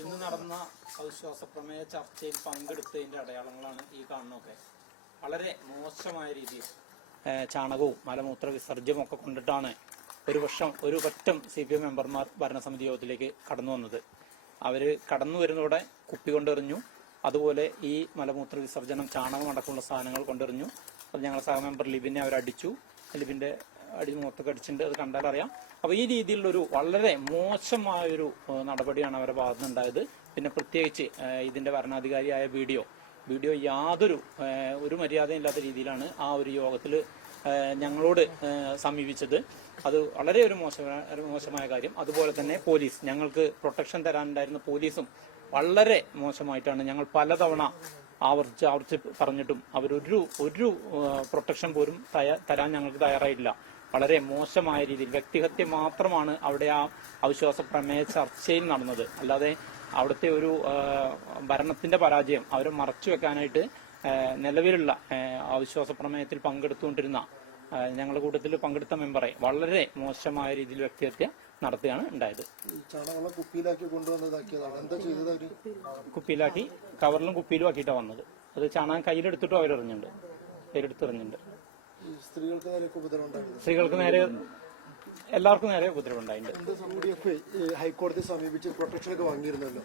ഇന്ന് നടന്ന അവിശ്വാസ പ്രമേയ ചർച്ചയിൽ പങ്കെടുത്തതിന്റെ അടയാളങ്ങളാണ് ഈ കാണുന്നതൊക്കെ. വളരെ മോശമായ രീതിയിൽ ചാണകവും മലമൂത്ര വിസർജ്യവും ഒക്കെ കൊണ്ടിട്ടാണ് ഒരു പറ്റം CPM മെമ്പർമാർ ഭരണസമിതി യോഗത്തിലേക്ക് കടന്നു വന്നത്. അവര് കടന്നു വരുന്നതോടെ കുപ്പി കൊണ്ടെറിഞ്ഞു. അതുപോലെ ഈ മലമൂത്ര വിസർജനം ചാണകം അടക്കമുള്ള സാധനങ്ങൾ കൊണ്ടെറിഞ്ഞു. അത് ഞങ്ങളുടെ സഹമെമ്പർ ലിബിനെ അവരടിച്ചു. ലിബിന്റെ മുഖത്തൊക്കെ അടിച്ചിട്ടുണ്ട്. അത് കണ്ടാൽ അറിയാം. അപ്പൊ ഈ രീതിയിലുള്ളൊരു വളരെ മോശമായൊരു നടപടിയാണ് അവരുടെ ഭാഗത്തുനിന്നുണ്ടായത്. പിന്നെ പ്രത്യേകിച്ച് ഇതിന്റെ ഭരണാധികാരിയായ വീഡിയോ യാതൊരു മര്യാദയില്ലാത്ത രീതിയിലാണ് ആ ഒരു യോഗത്തിൽ ഞങ്ങളോട് സമീപിച്ചത്. അത് വളരെ ഒരു മോശമായ കാര്യം. അതുപോലെ തന്നെ പോലീസ്, ഞങ്ങൾക്ക് പ്രൊട്ടക്ഷൻ തരാനുണ്ടായിരുന്ന പോലീസും വളരെ മോശമായിട്ടാണ്. ഞങ്ങൾ പലതവണ ആവർത്തിച്ച് പറഞ്ഞിട്ടും അവരൊരു പ്രൊട്ടക്ഷൻ പോലും തരാൻ ഞങ്ങൾക്ക് തയ്യാറായിട്ടില്ല. വളരെ മോശമായ രീതിയിൽ വ്യക്തിഹത്യ മാത്രമാണ് അവിടെ ആ അവിശ്വാസ പ്രമേയ ചർച്ചയിൽ നടന്നത്. അല്ലാതെ അവിടുത്തെ ഒരു ഭരണത്തിന്റെ പരാജയം അവരെ മറച്ചു വെക്കാനായിട്ട് നിലവിലുള്ള അവിശ്വാസ പ്രമേയത്തിൽ പങ്കെടുത്തുകൊണ്ടിരുന്ന ഞങ്ങളുടെ കൂട്ടത്തിൽ പങ്കെടുത്ത മെമ്പറെ വളരെ മോശമായ രീതിയിൽ വ്യക്തിഹത്യ നടത്തുകയാണ് ഉണ്ടായത്. കുപ്പിയിലാക്കി കവറിലും കുപ്പിയിലും ആക്കിയിട്ടാണ് വന്നത്. അത് ചാണകം കയ്യിലെടുത്തിട്ടും അവരെറിഞ്ഞിട്ടുണ്ട്, കയ്യിലെടുത്തെറിഞ്ഞിട്ടുണ്ട്. സ്ത്രീകൾക്ക് നേരെ എല്ലാവർക്കും നേരെ ഉപദ്രവമുണ്ടായിട്ടുണ്ട്. ഹൈക്കോടതി സമീപിച്ച് പ്രൊട്ടക്ഷൻ ഒക്കെ വാങ്ങിയിരുന്നല്ലോ.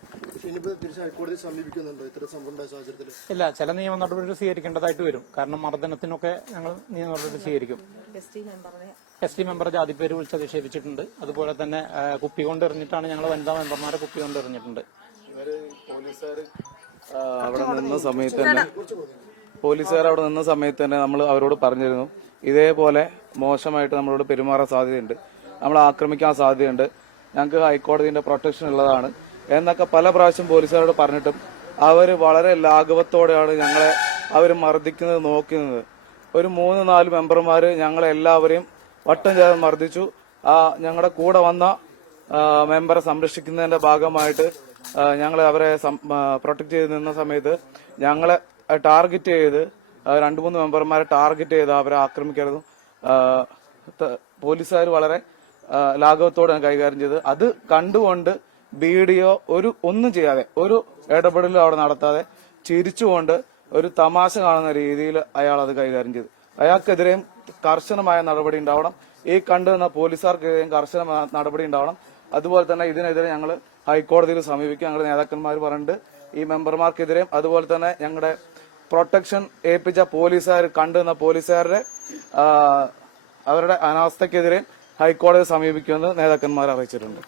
ഹൈക്കോടതി സമീപിക്കുന്നുണ്ടോ ഇത്തരം സംഭവ സാഹചര്യത്തിൽ? ഇല്ല, ചില നിയമ നടപടികൾ സ്വീകരിക്കേണ്ടതായിട്ട് വരും. കാരണം മർദ്ദനത്തിനൊക്കെ ഞങ്ങൾ നിയമ നടപടി സ്വീകരിക്കും. ST മെമ്പറെ ജാതിപ്പേര് വിളിച്ച് അധിക്ഷേപിച്ചിട്ടുണ്ട്. അതുപോലെ തന്നെ കുപ്പി കൊണ്ട് എറിഞ്ഞിട്ടാണ് ഞങ്ങൾ വനിതാ മെമ്പർമാരെ കുപ്പി കൊണ്ട് എറിഞ്ഞിട്ടുണ്ട്. അവിടെ നിന്ന സമയത്ത് തന്നെ നമ്മൾ അവരോട് പറഞ്ഞിരുന്നു, ഇതേപോലെ മോശമായിട്ട് നമ്മളോട് പെരുമാറാൻ സാധ്യതയുണ്ട്, നമ്മൾ ആക്രമിക്കാൻ സാധ്യതയുണ്ട്, ഞങ്ങൾക്ക് ഹൈക്കോടതിന്റെ പ്രൊട്ടക്ഷൻ ഉള്ളതാണ് എന്നൊക്കെ പല പ്രാവശ്യം പോലീസുകാരോട് പറഞ്ഞിട്ടും അവർ വളരെ ലാഘവത്തോടെയാണ് ഞങ്ങളെ അവർ മർദ്ദിക്കുന്നത് നോക്കുന്നത്. ഒരു 3-4 മെമ്പർമാർ ഞങ്ങളെ എല്ലാവരെയും വട്ടം ചേർന്ന് മർദ്ദിച്ചു. ഞങ്ങളുടെ കൂടെ വന്ന മെമ്പറെ സംരക്ഷിക്കുന്നതിന്റെ ഭാഗമായിട്ട് ഞങ്ങൾ അവരെ പ്രൊട്ടക്ട് ചെയ്ത് നിന്ന സമയത്ത് ഞങ്ങളെ ടാർഗറ്റ് ചെയ്ത് 2-3 മെമ്പർമാരെ ടാർഗറ്റ് ചെയ്ത് അവരെ ആക്രമിക്കരുത്. പോലീസുകാർ വളരെ ലാഘവത്തോടെയാണ് കൈകാര്യം ചെയ്തത്. അത് കണ്ടുകൊണ്ട് BDO ഒന്നും ചെയ്യാതെ, ഒരു ഇടപെടലും അവിടെ നടത്താതെ ചിരിച്ചുകൊണ്ട് ഒരു തമാശ കാണുന്ന രീതിയിൽ അയാൾ അത് കൈകാര്യം ചെയ്തു. അയാൾക്കെതിരെയും കർശനമായ നടപടി ഉണ്ടാവണം. ഈ കണ്ടുവന്ന പോലീസുകാർക്കെതിരെയും കർശനമായ നടപടി ഉണ്ടാവണം. അതുപോലെ തന്നെ ഇതിനെതിരെ ഞങ്ങൾ ഹൈക്കോടതിയിൽ സമീപിക്കും. ഞങ്ങളുടെ നേതാക്കന്മാർ പറഞ്ഞിട്ട് ഈ മെമ്പർമാർക്കെതിരെയും അതുപോലെ തന്നെ ഞങ്ങളുടെ പ്രൊട്ടക്ഷൻ ഏൽപ്പിച്ച പോലീസുകാർ കണ്ടുവന്ന പോലീസുകാരുടെ അവരുടെ അനാസ്ഥക്കെതിരെ ഹൈക്കോടതിയെ സമീപിക്കുമെന്ന് നേതാക്കന്മാർ അറിയിച്ചിട്ടുണ്ട്.